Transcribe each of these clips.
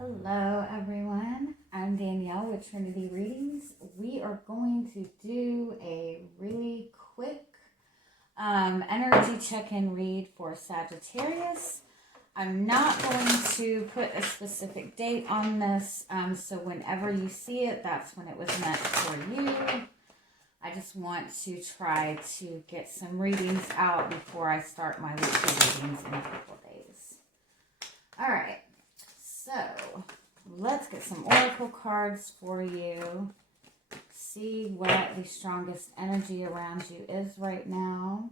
Hello everyone, I'm Danielle with Trinity Readings. We are going to do a really quick energy check-in read for Sagittarius. I'm not going to put a specific date on this, so whenever you see it, that's when it was meant for you. I just want to try to get some readings out before I start my weekly readings in a couple days. All right. So, let's get some oracle cards for you. See what the strongest energy around you is right now.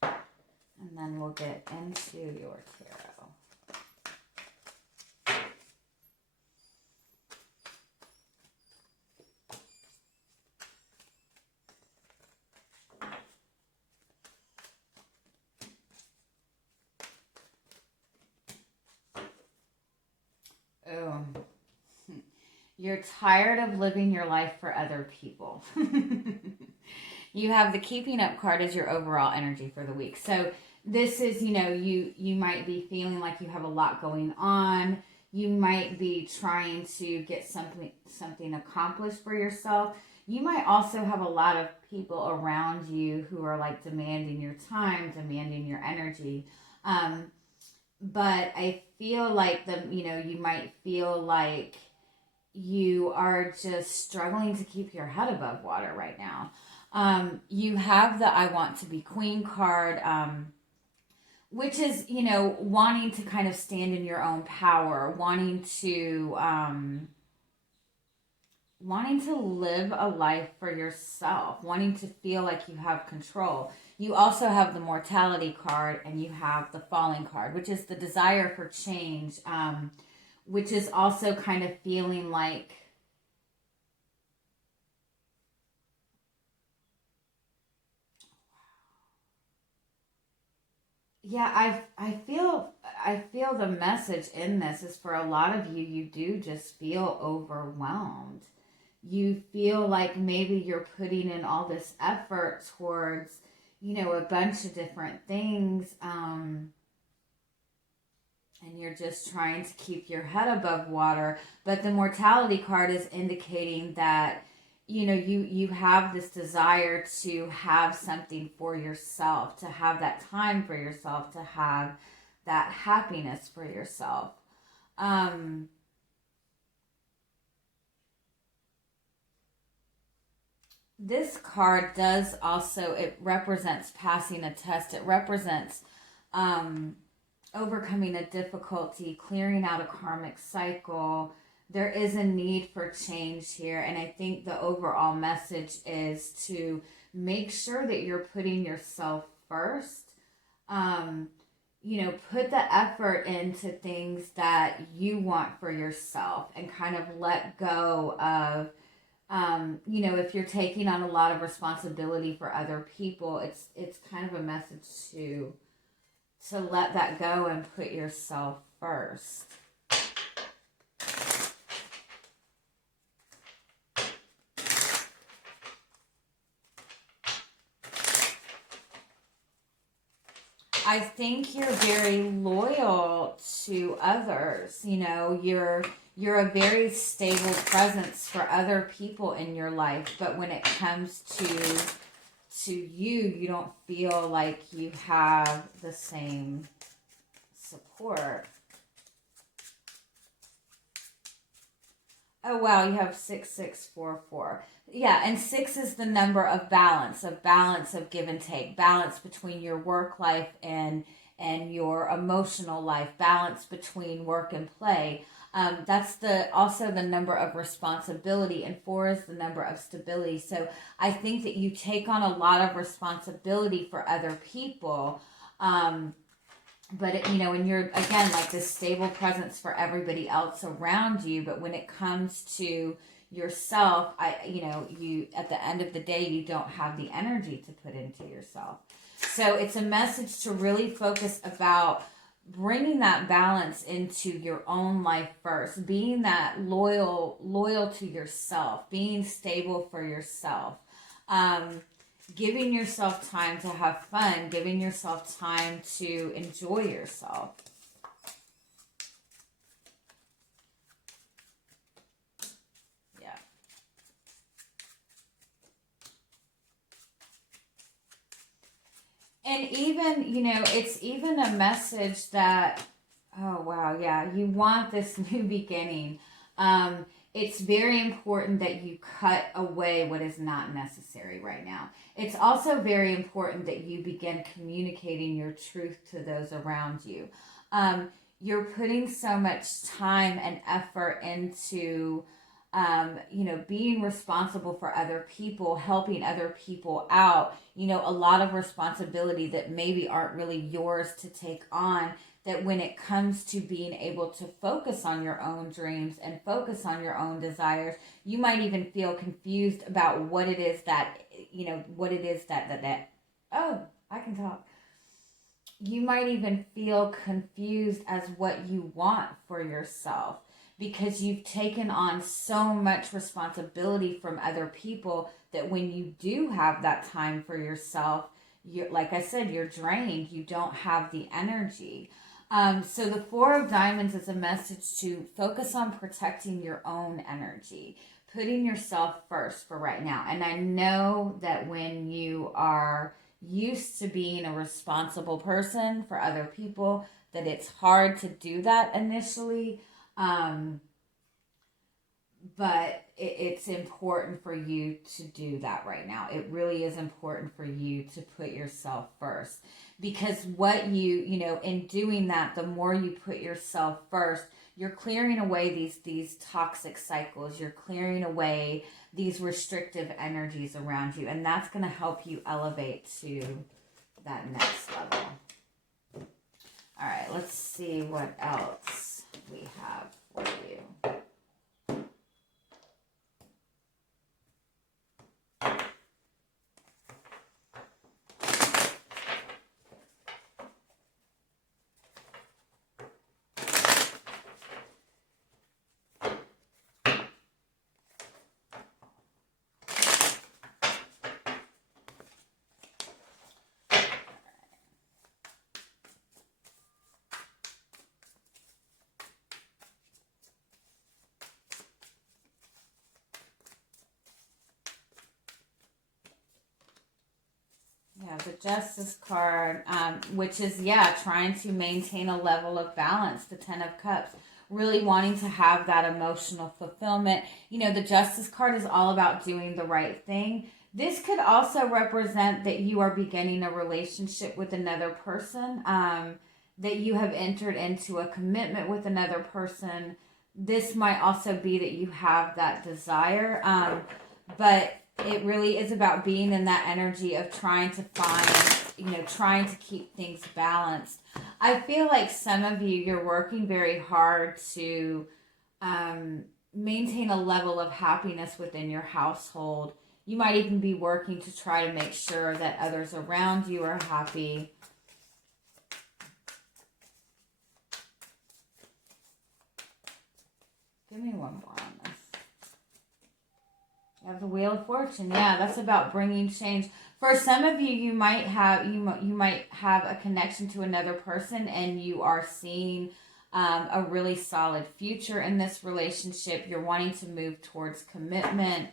And then we'll get into your tarot. Oh, you're tired of living your life for other people. You have the keeping up card as your overall energy for the week. So this is, you might be feeling like you have a lot going on. You might be trying to get something accomplished for yourself. You might also have a lot of people around you who are like demanding your time, demanding your energy. But I feel like you might feel like you are just struggling to keep your head above water right now. You have the I want to be queen card, which is, wanting to kind of stand in your own power, wanting to live a life for yourself, wanting to feel like you have control. You also have the mortality card and you have the falling card, which is the desire for change, which is also kind of feeling like I feel the message in this is for a lot of you, you do just feel overwhelmed. You feel like maybe you're putting in all this effort towards, a bunch of different things, and you're just trying to keep your head above water. But the mortality card is indicating that, you have this desire to have something for yourself, to have that time for yourself, to have that happiness for yourself. This card does also, it represents passing a test. It represents overcoming a difficulty, clearing out a karmic cycle. There is a need for change here. And I think the overall message is to make sure that you're putting yourself first. Put the effort into things that you want for yourself and kind of let go of, if you're taking on a lot of responsibility for other people, it's kind of a message to let that go and put yourself first. I think you're very loyal to others. You're a very stable presence for other people in your life, but when it comes to you don't feel like you have the same support. Oh wow, you have 6644. Yeah, and 6 is the number of balance of give and take, balance between your work life and your emotional life, balance between work and play. That's also the number of responsibility, and 4 is the number of stability. So I think that you take on a lot of responsibility for other people, but and you're again like this stable presence for everybody else around you. But when it comes to yourself, you at the end of the day, you don't have the energy to put into yourself. So it's a message to really focus about bringing that balance into your own life first, being that loyal to yourself, being stable for yourself, giving yourself time to have fun, giving yourself time to enjoy yourself. And even, it's even a message that, oh, wow, yeah, you want this new beginning. It's very important that you cut away what is not necessary right now. It's also very important that you begin communicating your truth to those around you. You're putting so much time and effort into, being responsible for other people, helping other people out, a lot of responsibility that maybe aren't really yours to take on, that when it comes to being able to focus on your own dreams and focus on your own desires, you might even feel confused about what it is that, oh, I can talk. You might even feel confused as what you want for yourself, because you've taken on so much responsibility from other people that when you do have that time for yourself, like I said, you're drained. You don't have the energy. So the Four of Diamonds is a message to focus on protecting your own energy, putting yourself first for right now. And I know that when you are used to being a responsible person for other people, that it's hard to do that initially. But it's important for you to do that right now. It really is important for you to put yourself first, because what in doing that, the more you put yourself first, you're clearing away these toxic cycles. You're clearing away these restrictive energies around you, and that's going to help you elevate to that next level. All right, let's see what else we have for you. Yeah, the Justice card, which is, trying to maintain a level of balance. The Ten of Cups, really wanting to have that emotional fulfillment. The Justice card is all about doing the right thing. This could also represent that you are beginning a relationship with another person, that you have entered into a commitment with another person. This might also be that you have that desire, but it really is about being in that energy of trying to find, trying to keep things balanced. I feel like some of you, you're working very hard to maintain a level of happiness within your household. You might even be working to try to make sure that others around you are happy. Give me one more on this. You have the Wheel of Fortune. Yeah, that's about bringing change. For some of you, you might have a connection to another person, and you are seeing a really solid future in this relationship. You're wanting to move towards commitment.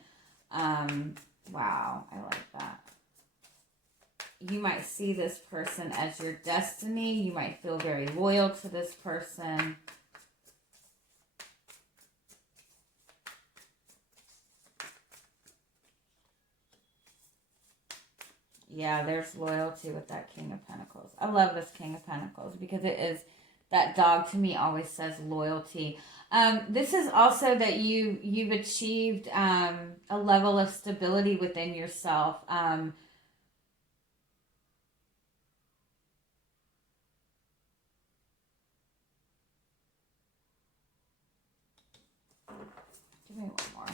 Wow, I like that. You might see this person as your destiny. You might feel very loyal to this person. Yeah, there's loyalty with that King of Pentacles. I love this King of Pentacles because it is, that dog to me always says loyalty. This is also that you've achieved a level of stability within yourself. Give me one more.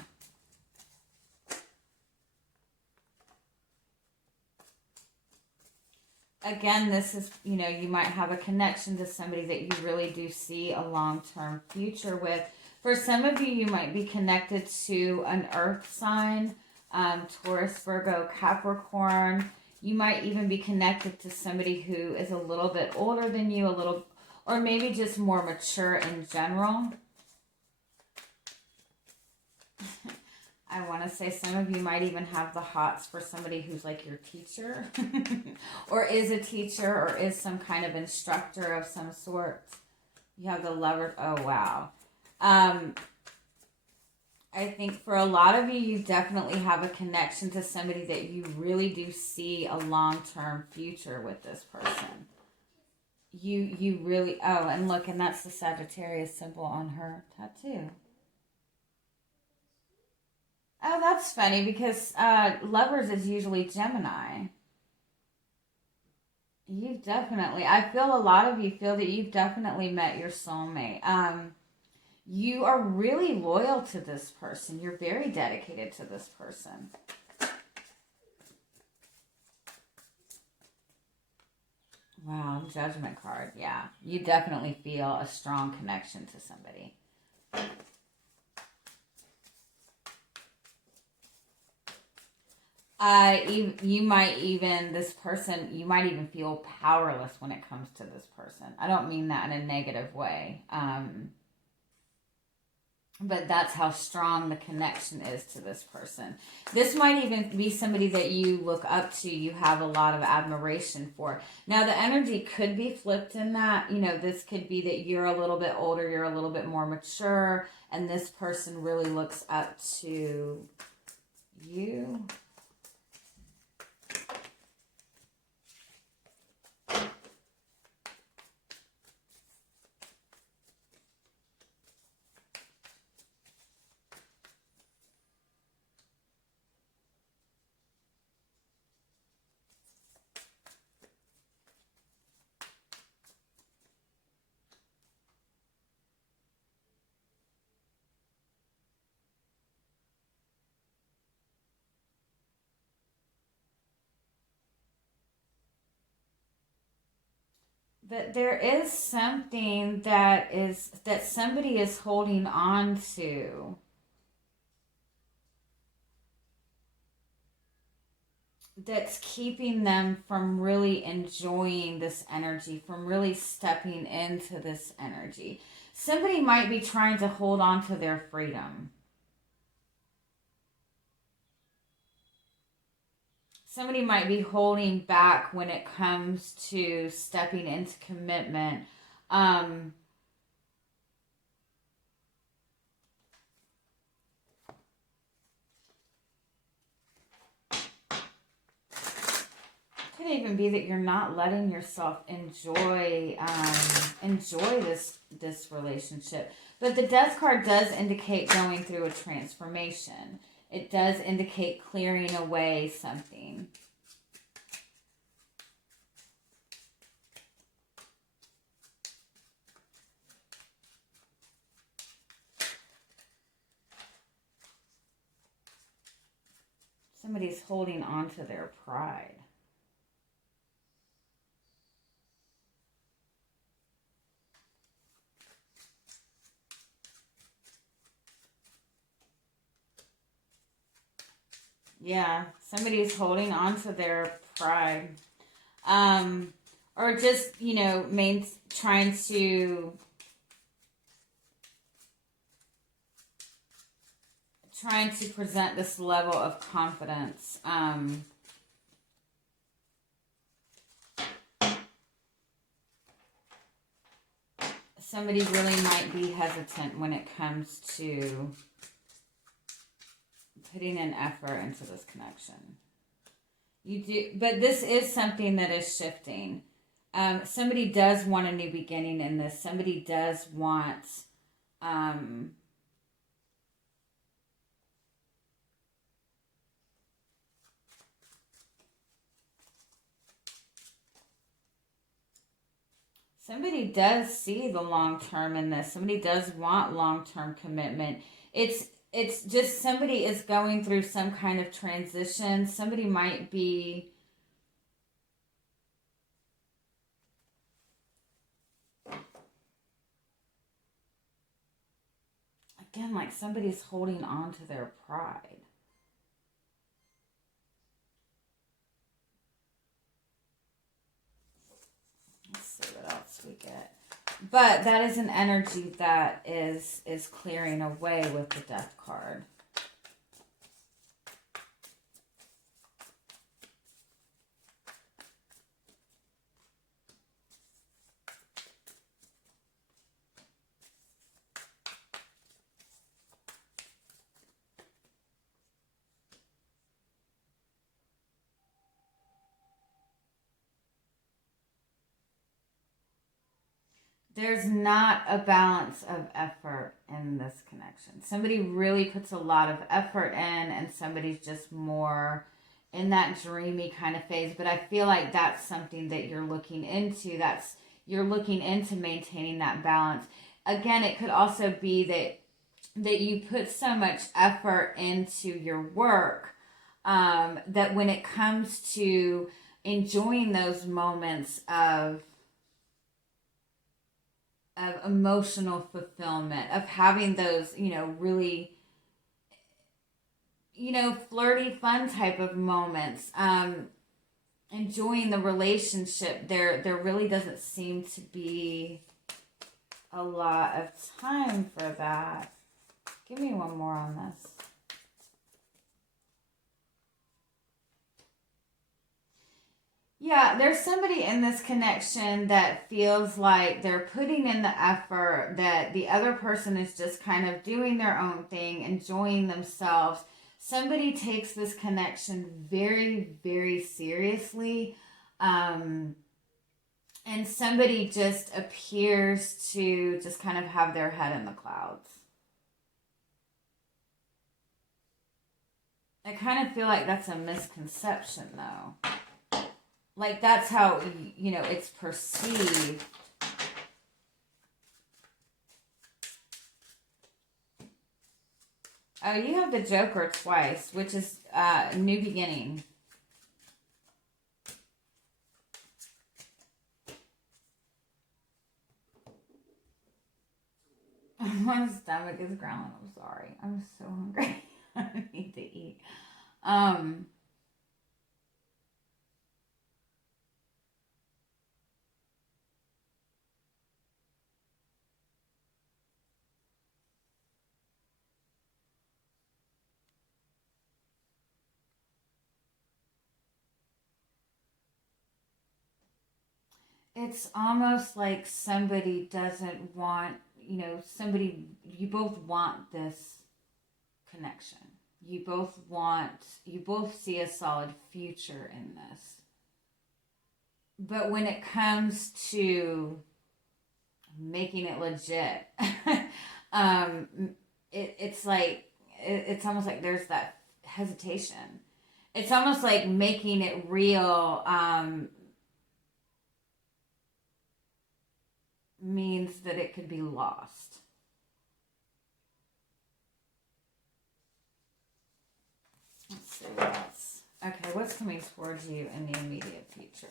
Again, this is, you might have a connection to somebody that you really do see a long-term future with. For some of you, you might be connected to an earth sign, Taurus, Virgo, Capricorn. You might even be connected to somebody who is a little bit older than you, or maybe just more mature in general. I want to say some of you might even have the hots for somebody who's like your teacher or is a teacher or is some kind of instructor of some sort. You have the Lovers. Oh, wow. I think for a lot of you, you definitely have a connection to somebody that you really do see a long-term future with this person. You really, oh, and look, and that's the Sagittarius symbol on her tattoo. Oh, that's funny because Lovers is usually Gemini. You've definitely, I feel a lot of you feel that you've definitely met your soulmate. You are really loyal to this person. You're very dedicated to this person. Wow, Judgment card. Yeah, you definitely feel a strong connection to somebody. You might even, this person, you might even feel powerless when it comes to this person. I don't mean that in a negative way. But that's how strong the connection is to this person. This might even be somebody that you look up to, you have a lot of admiration for. Now, the energy could be flipped in that. You know, this could be that you're a little bit older, you're a little bit more mature, and this person really looks up to you. But there is something that somebody is holding on to. That's keeping them from really enjoying this energy, from really stepping into this energy. Somebody might be trying to hold on to their freedom. Somebody might be holding back when it comes to stepping into commitment. Could even be that you're not letting yourself enjoy this relationship. But the Death card does indicate going through a transformation. It does indicate clearing away something. Somebody's holding on to their pride. Yeah, somebody's holding on to their pride. Or just, you know, trying to present this level of confidence. Somebody really might be hesitant when it comes to putting an effort into this connection. You do, but this is something that is shifting. Somebody does want a new beginning in this. Somebody does want somebody does see the long term in this. Somebody does want long-term commitment. It's just somebody is going through some kind of transition. Somebody might be again, like somebody's holding on to their pride. Let's see what else we get. But that is an energy that is clearing away with the Death card. There's not a balance of effort in this connection. Somebody really puts a lot of effort in, and somebody's just more in that dreamy kind of phase. But I feel like that's something that you're looking into. You're looking into maintaining that balance. Again, it could also be that you put so much effort into your work, that when it comes to enjoying those moments of emotional fulfillment, of having those, really, flirty, fun type of moments, enjoying the relationship, there really doesn't seem to be a lot of time for that. Give me one more on this. Yeah, there's somebody in this connection that feels like they're putting in the effort, that the other person is just kind of doing their own thing, enjoying themselves. Somebody takes this connection very, very seriously. And somebody just appears to just kind of have their head in the clouds. I kind of feel like that's a misconception, though. Like, that's how, it's perceived. Oh, you have the Joker twice, which is a new beginning. My stomach is growling. I'm sorry. I'm so hungry. I need to eat. It's almost like somebody doesn't want, you both want this connection. You both see a solid future in this. But when it comes to making it legit, it's like, it's almost like there's that hesitation. It's almost like making it real, means that it could be lost. Let's see what else. Okay, what's coming towards you in the immediate future?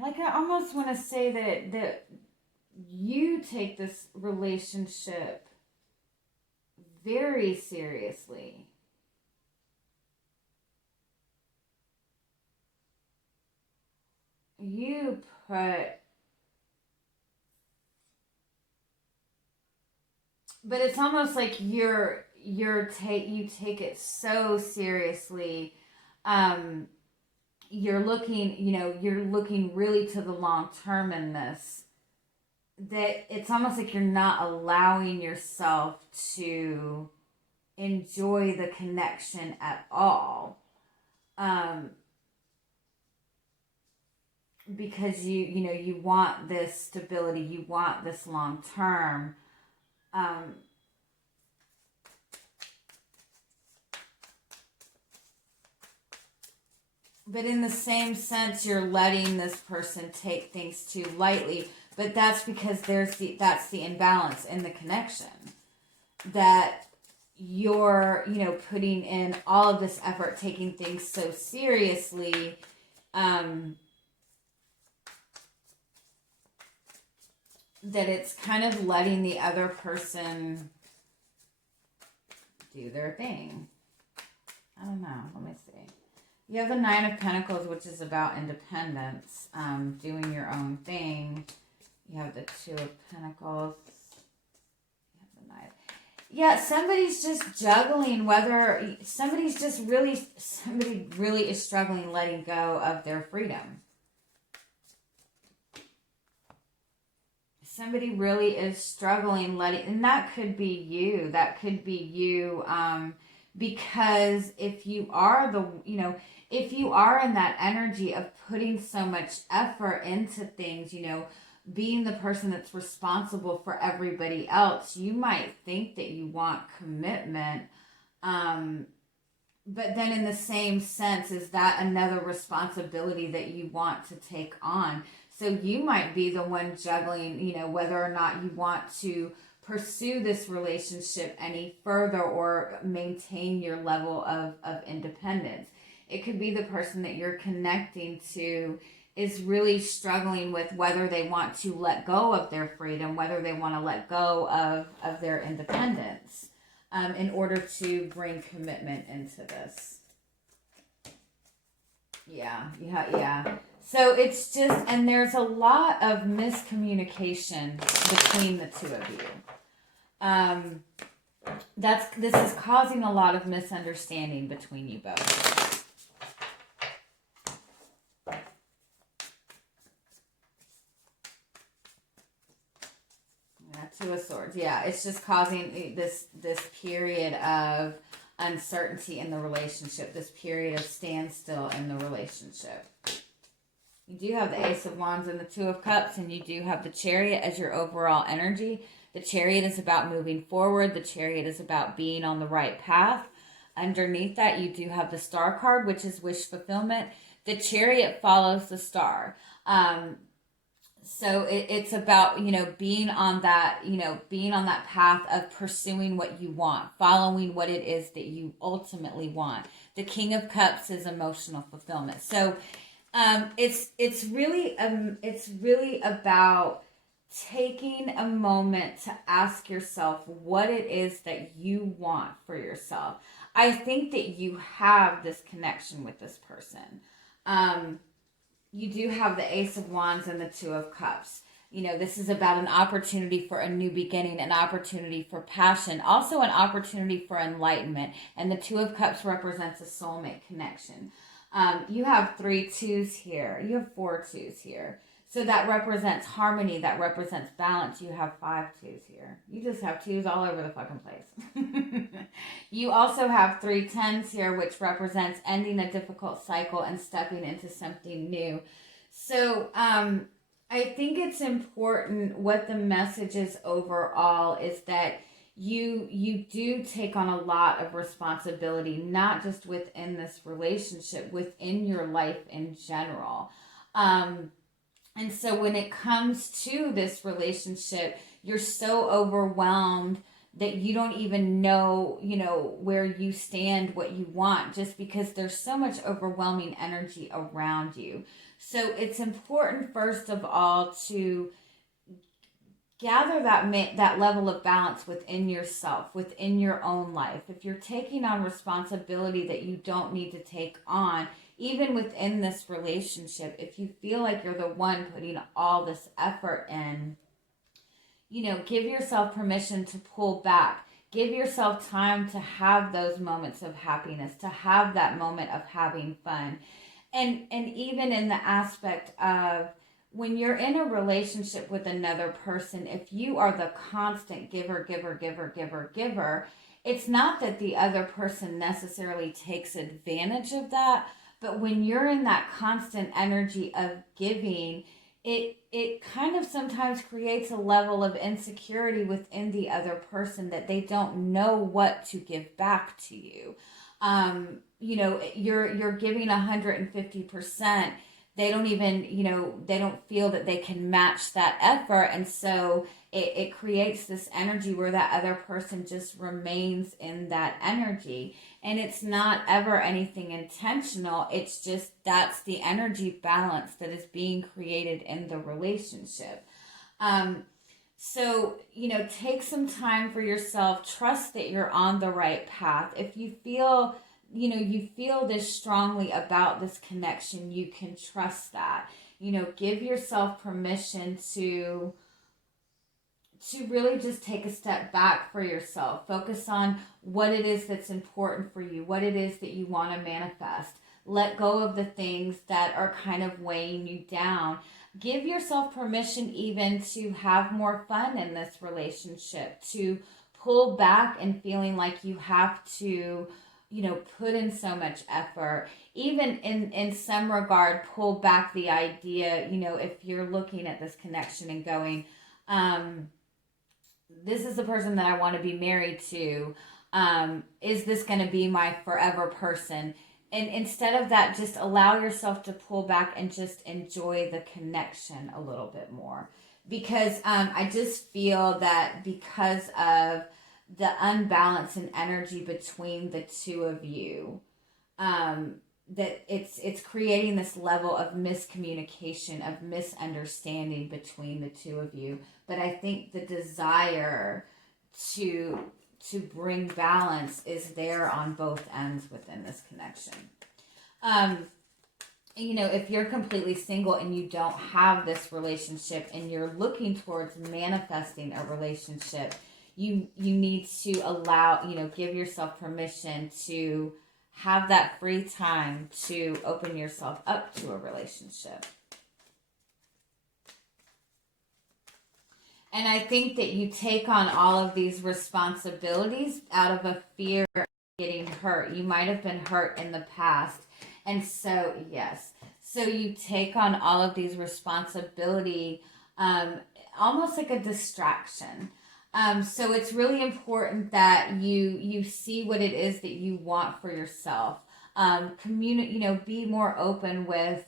Like, I almost want to say that you take this relationship very seriously. You put, but it's almost like you take it so seriously. You're looking really to the long term in this, that it's almost like you're not allowing yourself to enjoy the connection at all, because you want this stability, you want this long term, but in the same sense, you're letting this person take things too lightly. But that's because that's the imbalance in the connection. That you're, putting in all of this effort, taking things so seriously, that it's kind of letting the other person do their thing. I don't know. Let me see. You have the Nine of Pentacles, which is about independence, doing your own thing. You have the Two of Pentacles. You have the Knight. Yeah, somebody's just juggling, somebody really is struggling letting go of their freedom. somebody really is struggling and that could be you. That could be you. Because if you are if you are in that energy of putting so much effort into things, being the person that's responsible for everybody else, you might think that you want commitment. But then in the same sense, is that another responsibility that you want to take on? So you might be the one juggling, whether or not you want to pursue this relationship any further or maintain your level of independence. It could be the person that you're connecting to is really struggling with whether they want to let go of their freedom, whether they want to let go of their independence. In order to bring commitment into this. Yeah. So it's just, and there's a lot of miscommunication between the two of you. This is causing a lot of misunderstanding between you both. Two of Swords. Yeah, it's just causing this period of uncertainty in the relationship, this period of standstill in the relationship. You do have the Ace of Wands and the Two of Cups, and you do have the Chariot as your overall energy. The Chariot is about moving forward. The Chariot is about being on the right path. Underneath that, you do have the Star card, which is wish fulfillment. The Chariot follows the Star. So it's about, being on that path of pursuing what you want, following what it is that you ultimately want. The King of Cups is emotional fulfillment. So it's really about taking a moment to ask yourself what it is that you want for yourself. I think that you have this connection with this person. You do have the Ace of Wands and the Two of Cups. This is about an opportunity for a new beginning, an opportunity for passion, also an opportunity for enlightenment. And the Two of Cups represents a soulmate connection. You have 3 2s here. You have 4 2s here. So that represents harmony. That represents balance. You have 5 2s here. You just have 2s all over the fucking place. You also have 3 10s here, which represents ending a difficult cycle and stepping into something new. So I think it's important, what the message is overall is that you do take on a lot of responsibility, not just within this relationship, within your life in general. And so when it comes to this relationship, you're so overwhelmed that you don't even know, where you stand, what you want, just because there's so much overwhelming energy around you. So it's important, first of all, to gather that level of balance within yourself, within your own life. If you're taking on responsibility that you don't need to take on, even within this relationship, if you feel like you're the one putting all this effort in, give yourself permission to pull back. Give yourself time to have those moments of happiness, to have that moment of having fun. And even in the aspect of when you're in a relationship with another person, if you are the constant giver, it's not that the other person necessarily takes advantage of that, but when you're in that constant energy of giving, it kind of sometimes creates a level of insecurity within the other person that they don't know what to give back to you. You're giving 150%. They don't even, they don't feel that they can match that effort. And so it creates this energy where that other person just remains in that energy. And it's not ever anything intentional. It's just, that's the energy balance that is being created in the relationship. So, take some time for yourself. Trust that you're on the right path. If you feel you feel this strongly about this connection, you can trust that. Give yourself permission to really just take a step back for yourself. Focus on what it is that's important for you, what it is that you want to manifest. Let go of the things that are kind of weighing you down. Give yourself permission even to have more fun in this relationship, to pull back and feeling like you have to, put in so much effort. Even in some regard, pull back the idea, if you're looking at this connection and going, this is the person that I want to be married to. Is this going to be my forever person? And instead of that, just allow yourself to pull back and just enjoy the connection a little bit more. Because I just feel that because of the unbalance in energy between the two of you, that it's creating this level of miscommunication, of misunderstanding between the two of you. But I think the desire to bring balance is there on both ends within this connection. If you're completely single and you don't have this relationship and you're looking towards manifesting a relationship, you need to allow, give yourself permission to have that free time to open yourself up to a relationship. And I think that you take on all of these responsibilities out of a fear of getting hurt. You might have been hurt in the past. And so, yes. So you take on all of these responsibility, almost like a distraction. So it's really important that you see what it is that you want for yourself. Be more open with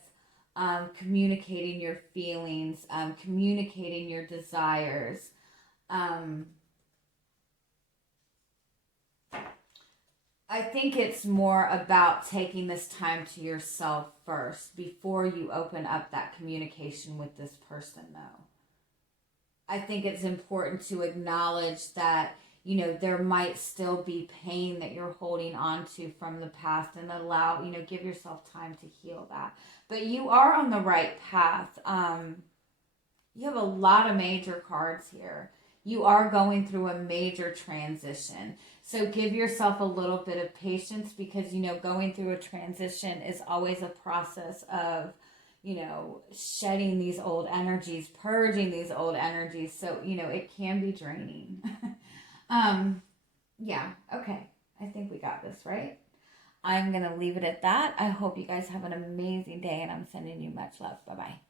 communicating your feelings, communicating your desires. I think it's more about taking this time to yourself first before you open up that communication with this person, though. I think it's important to acknowledge that, there might still be pain that you're holding on to from the past, and allow, give yourself time to heal that. But you are on the right path. You have a lot of major cards here. You are going through a major transition. So give yourself a little bit of patience, because, going through a transition is always a process of, shedding these old energies, purging these old energies. So, it can be draining. Yeah, okay. I think we got this, right? I'm going to leave it at that. I hope you guys have an amazing day, and I'm sending you much love. Bye-bye.